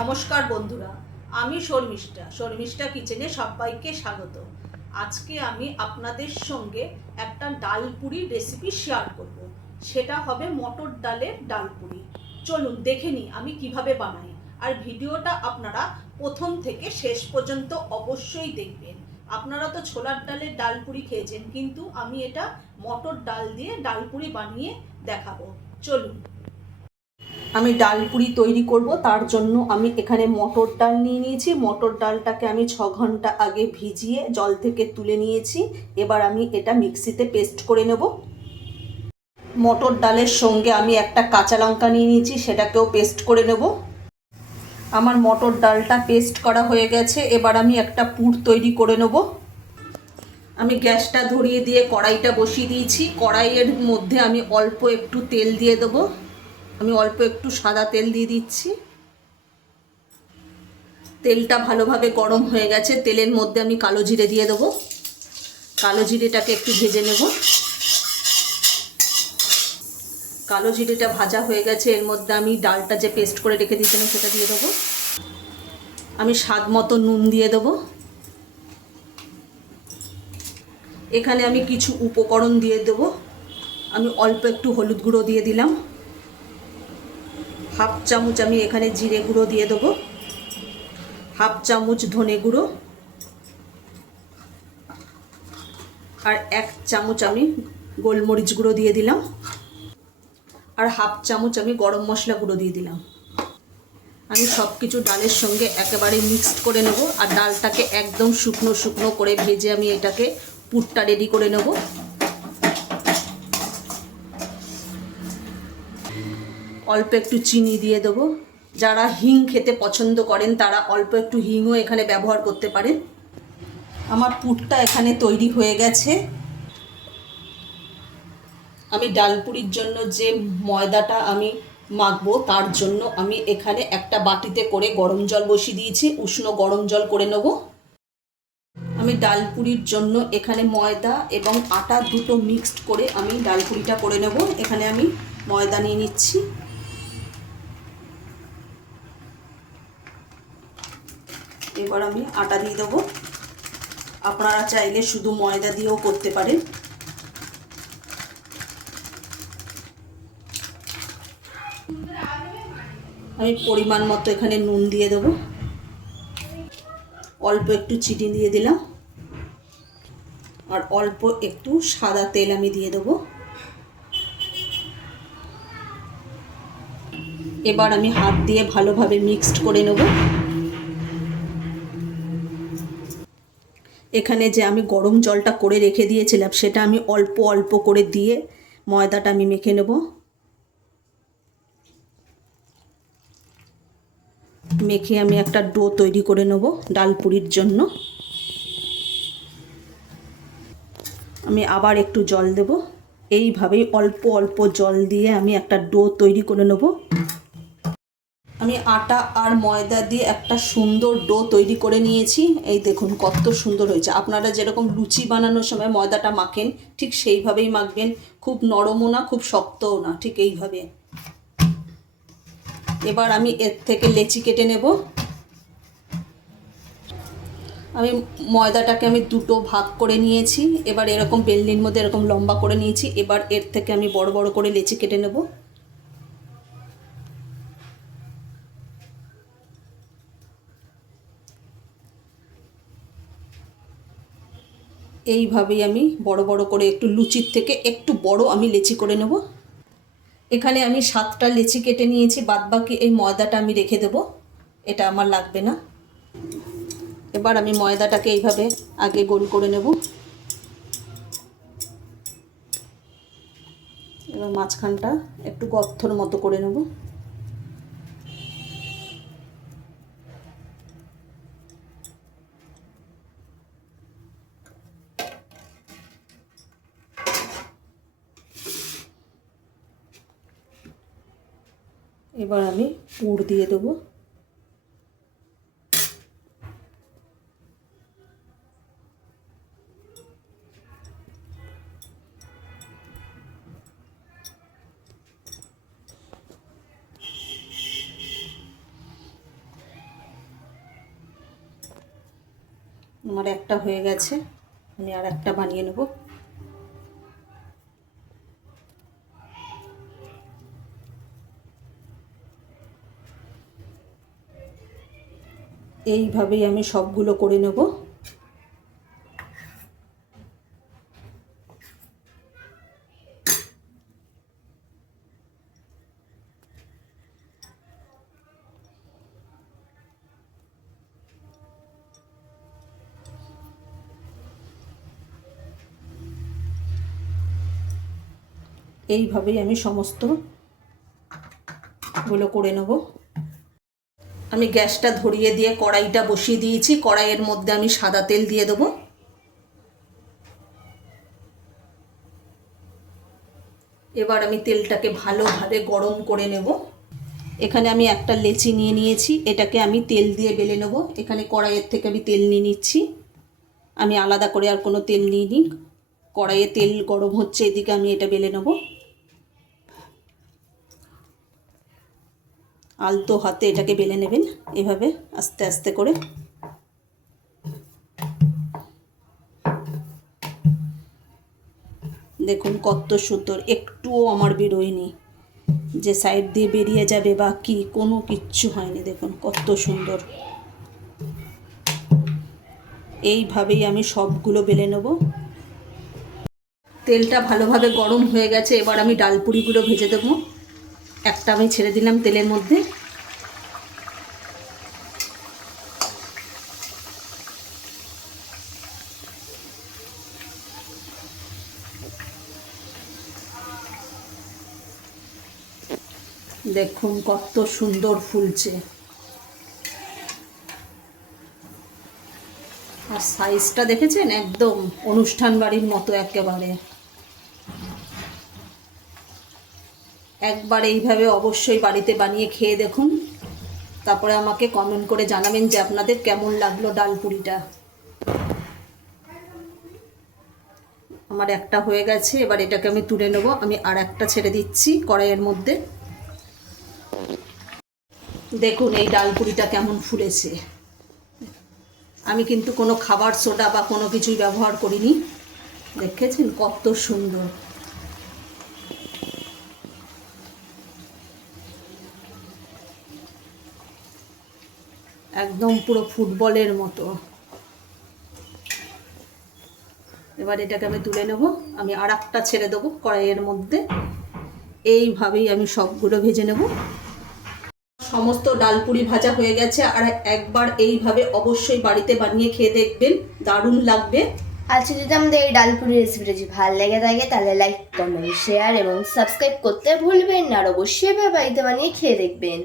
নমস্কার বন্ধুরা, আমি শর্মিষ্ঠা কিচেনে সবাইকে স্বাগত। আজকে আমি আপনাদের সঙ্গে একটা ডালপুরি রেসিপি শেয়ার করব। সেটা হবে মটর ডালের ডালপুরি। চলুন দেখে নিই আমি কিভাবে বানাই। আর ভিডিওটা আপনারা প্রথম থেকে শেষ পর্যন্ত অবশ্যই দেখবেন। আপনারা তো ছোলার ডালের ডালপুরি খেয়েছেন, কিন্তু আমি এটা মটর ডাল দিয়ে ডালপুরি বানিয়ে দেখাবো। চলুন। আমি ডালপুরি তৈরি করব, তার জন্য আমি এখানে মটর ডাল নিয়ে নিয়েছি। মটর ডালটাকে আমি 6 ঘন্টা আগে ভিজিয়ে জল থেকে তুলে নিয়েছি। এবার আমি এটা মিক্সিতে পেস্ট করে নেব। মটর ডালের সঙ্গে আমি একটা কাঁচা লঙ্কা নিয়ে নিয়েছি, সেটাকেও পেস্ট করে নেব। আমার মটর ডালটা পেস্ট করা হয়ে গেছে। এবার আমি একটা পুর তৈরি করে নেব। আমি গ্যাসটা ধরিয়ে দিয়ে কড়াইটা বসিয়ে দিয়েছি। কড়াইয়ের মধ্যে আমি অল্প একটু তেল দিয়ে দেবো। আমি অল্প একটু সাদা তেল দিয়ে দিচ্ছি। তেলটা ভালোভাবে গরম হয়ে গেছে। তেলের মধ্যে আমি কালো জিরে দিয়ে দেবো। কালো জিরেটাকে একটু ভেজে নেব। কালো জিরেটা ভাজা হয়ে গেছে। এর মধ্যে আমি ডালটা যে পেস্ট করে রেখে দিয়েছিলাম সেটা দিয়ে দেবো। আমি স্বাদ মতো নুন দিয়ে দেবো। এখানে আমি কিছু উপকরণ দিয়ে দেবো। আমি অল্প একটু হলুদ গুঁড়ো দিয়ে দিলাম। হাফ চামচ আমি এখানে জিরে গুঁড়ো দিয়ে দেবো। হাফ চামচ ধনে গুঁড়ো আর 1 চামচ আমি গোলমরিচ গুঁড়ো দিয়ে দিলাম। আর হাফ চামচ আমি গরম মশলা গুঁড়ো দিয়ে দিলাম। আমি সব কিছু ডালের সঙ্গে একেবারে মিক্সড করে নেব। আর ডালটাকে একদম শুকনো শুকনো করে ভেজে আমি এটাকে পুরটা রেডি করে নেব। অল্প একটু চিনি দিয়ে দেবো। যারা হিং খেতে পছন্দ করেন তারা অল্প একটু হিংও এখানে ব্যবহার করতে পারেন। আমার পুরটা এখানে তৈরি হয়ে গেছে। আমি ডালপুরির জন্য যে ময়দাটা আমি মাখবো, তার জন্য আমি এখানে একটা বাটিতে করে গরম জল বসিয়ে দিয়েছি। উষ্ণ গরম জল করে নেব। আমি ডালপুরির জন্য এখানে ময়দা এবং আটা দুটো মিক্সড করে আমি ডালপুরিটা করে নেব। এখানে আমি ময়দা নিয়ে নিচ্ছি। এবার আমি আটা দিয়ে দেবো। আপনারা চাইলে শুধু ময়দা দিয়েও করতে পারেন। আমি পরিমাণ মতো এখানে নুন দিয়ে দেবো। অল্প একটু চিনি দিয়ে দিলাম। আর অল্প একটু সাদা তেল আমি দিয়ে দেবো। এবার আমি হাত দিয়ে ভালোভাবে মিক্সড করে নেব। এখানে যে আমি গরম জলটা করে রেখে দিয়েছিলাম, সেটা আমি অল্প অল্প করে দিয়ে ময়দাটা আমি মেখে নেব। মেখে আমি একটা ডো তৈরি করে নেব ডালপুরির জন্য। আমি আবার একটু জল দেব। এইভাবেই অল্প অল্প জল দিয়ে আমি একটা ডো তৈরি করে নেব। আমি আটা আর ময়দা দিয়ে একটা সুন্দর ডো তৈরি করে নিয়েছি। এই দেখুন কত সুন্দর হয়েছে। আপনারা যেরকম লুচি বানানোর সময় ময়দাটা মাখেন, ঠিক সেইভাবেই মাখবেন। খুব নরমও না, খুব শক্তও না, ঠিক এইভাবে। এবার আমি এর থেকে লেচি কেটে নেব। আমি ময়দাটাকে আমি দুটো ভাগ করে নিয়েছি। এবার এরকম বেলনির মধ্যে এরকম লম্বা করে নিয়েছি। এবার এর থেকে আমি বড় বড় করে লেচি কেটে নেব। এইভাবেই আমি বড় বড় করে একটু লুচির থেকে একটু বড় আমি লেচি করে নেব। এখানে আমি 7টা লেচি কেটে নিয়েছি। বাদবাকি এই ময়দাটা আমি রেখে দেব, এটা আমার লাগবে না। এবার আমি ময়দাটাকে এইভাবে আগে গোল করে নেব। এবার মাঝখানটা একটু গর্তর মতো করে নেব। এবার আমি পুর দিয়ে দেবো। আমার একটা হয়ে গেছে, আমি আর একটা বানিয়ে নেব। এইভাবেই আমি সবগুলো করে নেব। এইভাবেই আমি সমস্ত গুলো করে নেব। আমি গ্যাসটা ধরিয়ে দিয়ে কড়াইটা বসিয়ে দিয়েছি। কড়াইয়ের মধ্যে আমি সাদা তেল দিয়ে দেবো। এবার আমি তেলটাকে ভালোভাবে গরম করে নেব। এখানে আমি একটা লেচি নিয়ে নিয়েছি, এটাকে আমি তেল দিয়ে বেলে নেব। এখানে কড়াইয়ের থেকে আমি তেল নিয়ে নিচ্ছি, আমি আলাদা করে আর কোনো তেল নিইনি। কড়াইয়ে তেল গরম হচ্ছে, এদিকে আমি এটা বেলে নেব। আলতো হাতে এটাকে বেলে নেবেন, এভাবে আস্তে আস্তে করে। দেখুন কত সুন্দর, একটুও আমার বেরোয়নি যে সাইড দিয়ে বেরিয়ে যাবে বা কি, কোনো কিচ্ছু হয়নি। দেখুন কত সুন্দর। এইভাবেই আমি সবগুলো বেলে নেব। তেলটা ভালোভাবে গরম হয়ে গেছে, এবার আমি ডালপুরিগুলো ভেজে দেবো। একটা আমি ছেড়ে দিলাম তেলের মধ্যে। দেখুন কত সুন্দর ফুলছে, আর সাইজটা দেখেছেন, একদম অনুষ্ঠান বাড়ির মতো একেবারে। একবার এইভাবে অবশ্যই বাড়িতে বানিয়ে খেয়ে দেখুন, তারপরে আমাকে কমেন্ট করে জানাবেন যে আপনাদের কেমন লাগলো ডালপুরিটা। আমার একটা হয়ে গেছে, এবার এটাকে আমি তুলে নেব। আমি আর একটা ছেড়ে দিচ্ছি কড়াইয়ের মধ্যে। দেখুন এই ডালপুরিটা কেমন ফুলেছে। আমি কিন্তু কোনো খাবার সোডা বা কোনো কিছুই ব্যবহার করিনি। দেখেছেন কত সুন্দর। একদম পুরো ফুটবলের মতো। এবার এটাকে আমি তুলে নেব। আমি আর একটা ছেড়ে দেবো কড়াইয়ের মধ্যে। এইভাবেই আমি সবগুলো ভেজে নেব। সমস্ত ডালপুরি ভাজা হয়ে গেছে, আর একবার এইভাবে অবশ্যই বাড়িতে বানিয়ে খেয়ে দেখবেন, দারুণ লাগবে। আচ্ছা, যদি আমাদের এই ডালপুরি রেসিপিটা যদি ভালো লেগে থাকে তাহলে লাইক, কমেন্ট, শেয়ার এবং সাবস্ক্রাইব করতে ভুলবেন না। আর অবশ্যই বাড়িতে বানিয়ে খেয়ে দেখবেন।